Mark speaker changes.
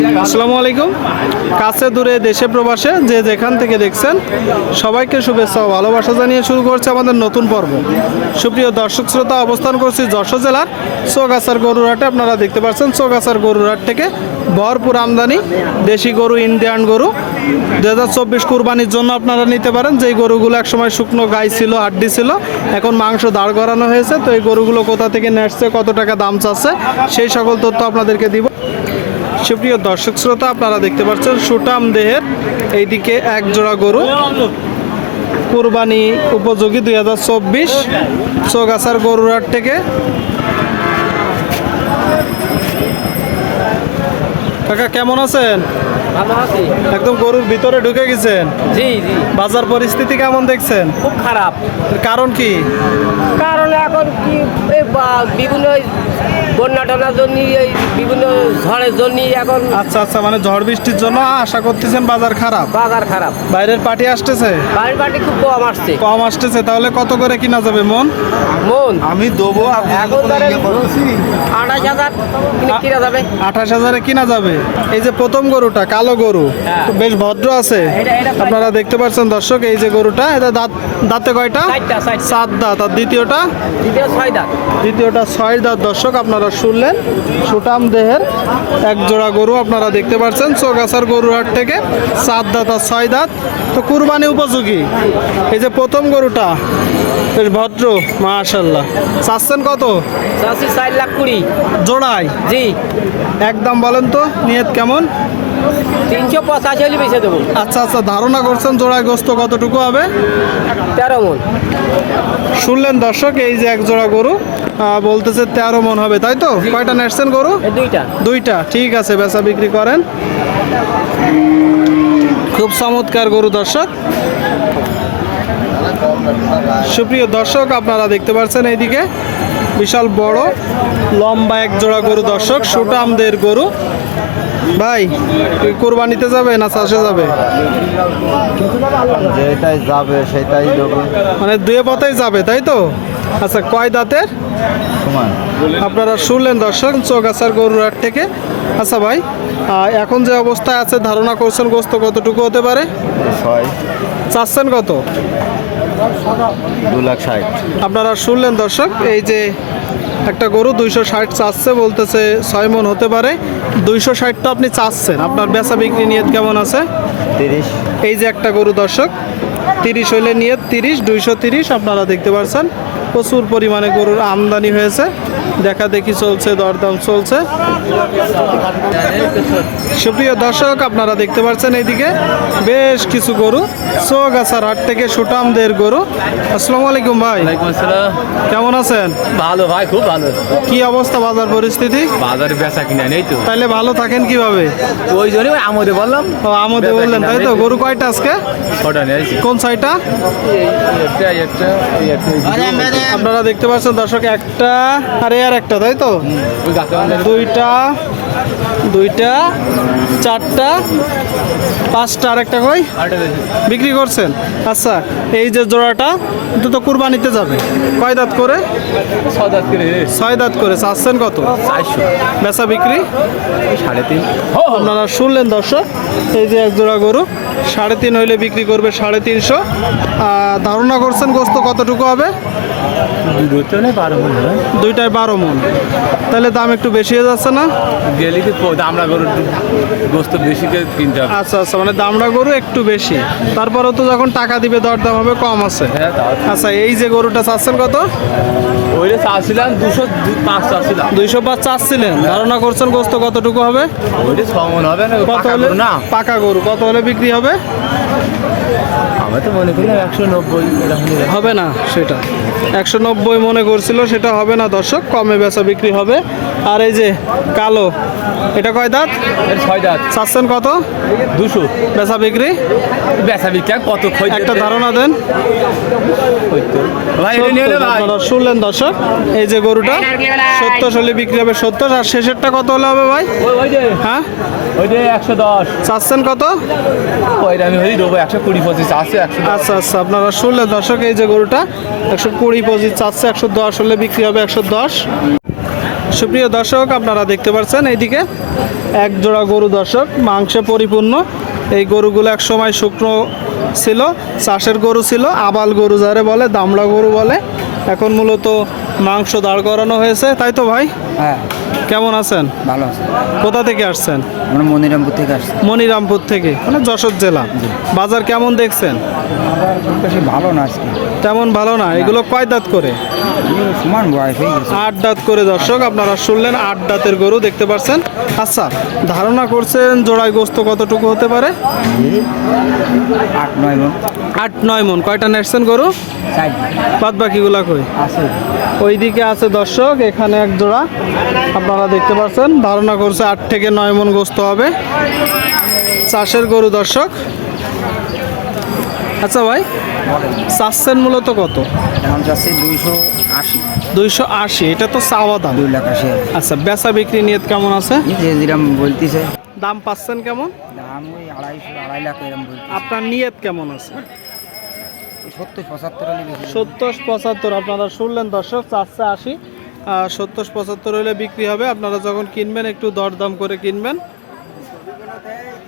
Speaker 1: আসসালামু আলাইকুম। কাছে দূরে দেশে প্রবাসে যে যেখান থেকে দেখছেন সবাইকে শুভেচ্ছা ও ভালোবাসা জানিয়ে শুরু করছে আমাদের নতুন পর্ব। সুপ্রিয় দর্শক শ্রোতা, অবস্থান করছি যশোর জেলার চৌগাছার গরুর হাটে। আপনারা দেখতে পাচ্ছেন চৌগাছার গরুর হাট থেকে ভরপুর আমদানি দেশি গরু, ইন্ডিয়ান গরু 2024 কুরবানির জন্য আপনারা নিতে পারেন। যেই গরুগুলো একসময় শুকনো গাই ছিল, হাড্ডি ছিল, এখন মাংস দাঁড় করানো হয়েছে। তো এই গরুগুলো কোথা থেকে নেসছে, কত টাকা দাম চাচ্ছে, সেই সকল তথ্য আপনাদেরকে দিব। সুপ্রিয় দর্শক শ্রোতা, আপনারা দেখতে পাচ্ছেন সুটাম দেহের এইদিকে এক জোড়া গরু কুরবানি উপযোগী 2024 চৌগাছার গরুর হাট থেকে। কাকা কেমন আছেন?
Speaker 2: ভালো আছি।
Speaker 1: একদম গরুর ভিতরে ঢুকে গেছেন?
Speaker 2: জি জি।
Speaker 1: বাজার পরিস্থিতি কেমন দেখছেন?
Speaker 2: খুব খারাপ।
Speaker 1: কারণ কি?
Speaker 2: কারণ এখন কি বিভিন্ন বন্যা টনার জন্য, বিভিন্ন ঝড়ের জন্য এখন
Speaker 1: আচ্ছা আচ্ছা, মানে ঝড় বৃষ্টির জন্য আশা করতেছেন বাজার খারাপ।
Speaker 2: বাজার খারাপ।
Speaker 1: বাইরের পার্টি আসতেছে?
Speaker 2: বাড়ির বাড়ি খুব কম আসছে।
Speaker 1: কম আসতেছে। তাহলে কত করে কিনা যাবে মন?
Speaker 2: মন
Speaker 3: আমি দেবো
Speaker 2: এখন ধরেন 28,000 কিনা যাবে।
Speaker 1: 28,000-এ কিনা যাবে। এই যে প্রথম গরুটা কালো গরু,
Speaker 2: হ্যাঁ।
Speaker 1: বেশ ভদ্র আছে।
Speaker 2: এটা
Speaker 1: আপনারা দেখতে পাচ্ছেন দর্শক, এই যে গরুটা, এটা দাঁতে কয়টা? 7 দাঁত। আর দ্বিতীয়টা?
Speaker 2: দ্বিতীয় 6 দাঁত।
Speaker 1: দ্বিতীয়টা 6 দাঁত। দর্শক আপনারা শুনলেন, সুটাম দেহের এক জোড়া গরু আপনারা দেখতে পাচ্ছেন চৌগাছার গরুর হাট থেকে। 7 দাঁত আর 6 দাঁত, তো কুরবানি উপযোগী। এই যে প্রথম গরুটা বেশ ভদ্র, মাশাআল্লাহ। চাচ্ছেন কত?
Speaker 2: চাষি 4,20,000
Speaker 1: জোড়ায়?
Speaker 2: জি।
Speaker 1: একদম বলেন তো, নিয়ত কেমন?
Speaker 2: 385 হলে বেঁচে দেবো।
Speaker 1: আচ্ছা আচ্ছা, ধারণা করছেন জোড়ায় গোস্ত কতটুকু হবে?
Speaker 2: 13 মন।
Speaker 1: শুনলেন দর্শক, এই যে এক জোড়া গরু বলতেছে 13 মন হবে, তাই তো? কয়টা নেসছেন গরু?
Speaker 2: এই দুইটা।
Speaker 1: দুইটা। ঠিক আছে, বেচা বিক্রি করেন। খুব চমৎকার গরু দর্শক। সুপ্রিয় দর্শক, আপনারা দেখতে পাচ্ছেন এইদিকে বিশাল বড় লম্বা এক জোড়া গরু দর্শক, সুটামদের গরু। ভাই কোরবানিতে যাবে না চাষে যাবে?
Speaker 3: যেটাই যাবে সেটাই দেবো।
Speaker 1: মানে দুয়ে পথেই যাবে, তাই তো? আচ্ছা, কয় দাঁতের?
Speaker 3: সমান
Speaker 1: আপনারা শুনলেন দর্শক চৌগাছার গরুর হাট থেকে। আচ্ছা ভাই, এখন যে অবস্থায় আছে ধারণা করছেন গোস্ত কতটুকু হতে পারে?
Speaker 3: 6
Speaker 1: চাচ্ছেন কত?
Speaker 3: 2,60,000।
Speaker 1: আপনারা শুনলেন দর্শক, এই যে একটা গরু 260 চাচ্ছে, বলতেছে 6 মন হতে পারে। 260 তো আপনি চাচ্ছেন, আপনার বেচা বিক্রি নিয়ত কেমন আছে?
Speaker 3: 30।
Speaker 1: এই যে একটা গরু দর্শক, 30 হইলে নিয়ত 30, 230। আপনারা দেখতে পাচ্ছেন প্রচুর পরিমাণে গরুর আমদানি হয়েছে, দেখা দেখি চলছে, দরদাম চলছে। সুপ্রিয় দর্শক, আপনারা দেখতে পাচ্ছেন এইদিকে বেশ কিছু গরু চৌগাছার হাট থেকে সুটামদের গরু। আসসালামু আলাইকুম ভাই। কেমন আছেন?
Speaker 4: ভালো ভাই, খুব ভালো।
Speaker 1: কি অবস্থা বাজার পরিস্থিতি?
Speaker 4: বাজারে বেচা কিনা নেই তো,
Speaker 1: তাইলে ভালো থাকেন কিভাবে?
Speaker 4: ওই জন্য আমাদের বললাম।
Speaker 1: ও আমদে বললেন, তাই তো? গরু কয়টা আজকে?
Speaker 4: ছটা নিয়েছি।
Speaker 1: কোন ছয়টা?
Speaker 4: একটা
Speaker 1: আপনারা দেখতে পাচ্ছেন দর্শক, একটা আর আর একটা, তাই তো? দুইটা, চারটা, পাঁচটা, আর একটা কই বিক্রি করছেন? আচ্ছা, এই যে জোড়াটা তো কুরবানিতে যাবে, কয় দাঁত করে? 6 দাঁত করে। চাচ্ছেন কত?
Speaker 4: 400।
Speaker 1: বেচা বিক্রি
Speaker 4: 3.5।
Speaker 1: আপনারা শুনলেন দর্শক, এই যে এক জোড়া গরু 3.5 হইলে বিক্রি করবে 350। ধারণা করছেন গোস্ত কতটুকু হবে? দুইটায় 12 মন। তাহলে দাম একটু বেশি হয়ে যাচ্ছে না?
Speaker 4: গেলে কি দামড়া গরুর গোস্ত বেশি কিনতে হবে।
Speaker 1: আচ্ছা আচ্ছা, মানে দামড়া গরু একটু বেশি, তারপরেও তো যখন টাকা দিবে দরদাম হবে কম আছে। আচ্ছা, এই যে গরুটা চাচ্ছেন কত?
Speaker 4: ওইটা চাচ্ছিলাম 205 চাচ্ছিলাম।
Speaker 1: 205 চাচ্ছিলেন। ধারণা করছেন গোস্ত কতটুকু হবে?
Speaker 4: ওইটা 6 মন হবে না?
Speaker 1: কত হলে?
Speaker 4: না,
Speaker 1: পাকা গরু কত হলে বিক্রি হবে?
Speaker 4: আমি তো মনে করি 190
Speaker 1: হবে না। সেটা 190 মনে করছিল, সেটা হবে না দর্শক, কমে বেচা বিক্রি হবে। আর এই যে কালো, এটা কয় দাঁত?
Speaker 4: 6 দাঁত।
Speaker 1: চাচ্ছেন কত?
Speaker 4: 200
Speaker 1: বেচা বিক্রি?
Speaker 4: বেচা বিক্রি কত?
Speaker 1: একটা ধারণা দেন
Speaker 4: ভাই, এটা নিয়ে নে ভাই।
Speaker 1: আপনারা শুনলেন দর্শক, এই যে গরুটা 70 হলে বিক্রি হবে 70। আর শেষেরটা কত হলে হবে ভাই? হ্যাঁ,
Speaker 4: ওইটা 110।
Speaker 1: চাচ্ছেন কত?
Speaker 4: ওইটা আমি হয়ে দেবো 120-25 আছে। 100।
Speaker 1: আচ্ছা আচ্ছা, আপনারা শুনলেন দর্শক, এই যে গরুটা 120-25 চাচ্ছে, 110 হলে বিক্রি হবে 110। সুপ্রিয় দর্শক আপনারা দেখতে পাচ্ছেন এইদিকে এক জোড়া গরু দর্শক মাংসে পরিপূর্ণ। এই গরুগুলো এক সময় শুকনো ছিল, চাষের গরু ছিল, আবাল গরু যারে বলে, দামড়া গরু বলে। এখন মূলত মাংস দাঁড় করানো হয়েছে, তাই তো ভাই?
Speaker 5: হ্যাঁ
Speaker 1: কেমন আছেন?
Speaker 5: ভালো আছে।
Speaker 1: কোথা থেকে আসছেন?
Speaker 5: আমরা মনিরামপুর থেকে আসছি।
Speaker 1: মনিরামপুর থেকে, মানে যশোর জেলা। বাজার কেমন দেখছেন?
Speaker 5: বেশি ভালো না আজকে,
Speaker 1: তেমন ভালো না। এগুলো কয় দাঁত করে?
Speaker 5: সমান বয়স হয়ে গেছে।
Speaker 1: 8 দাঁত করে দর্শক আপনারা শুনলেন, 8 দাঁতের গরু দেখতে পাচ্ছেন। আচ্ছা, ধারণা করছেন জোড়ায় গোস্ত কতটুকু হতে পারে?
Speaker 5: 8-9 মন
Speaker 1: 8-9 মন। কয়টা নেটছেন গরু?
Speaker 5: সাইড
Speaker 1: বাদ বাকিগুলা কই?
Speaker 5: আছে।
Speaker 1: ওইদিকে আছে দর্শক, এখানে এক জোড়া আপনারা দেখতে পাচ্ছেন। ধারণা করছে 8 থেকে 9 মন গোস্ত হবে। চাষের গরু দর্শক। আচ্ছা ভাই, চাচ্ছেন মূলত কত?
Speaker 5: দাম যাচ্ছে 280।
Speaker 1: 280। এটা তো চাওয়া দাম।
Speaker 5: 2,80,000।
Speaker 1: আচ্ছা, বেচা বিক্রি নিয়ত কেমন আছে?
Speaker 5: যে যেরকম বলতেছে
Speaker 1: দাম পাচ্ছেন কেমন?
Speaker 5: দাম ওই 2.5 লাখ এরকম বলতে।
Speaker 1: আপনার নিয়ত কেমন আছে?
Speaker 5: 70-75 হলে বেশি।
Speaker 1: 70-75 আপনারা শুনলেন দর্শক, 480 আর 70-75 হলে বিক্রি হবে। আপনারা যখন কিনবেন একটু দরদাম করে কিনবেন।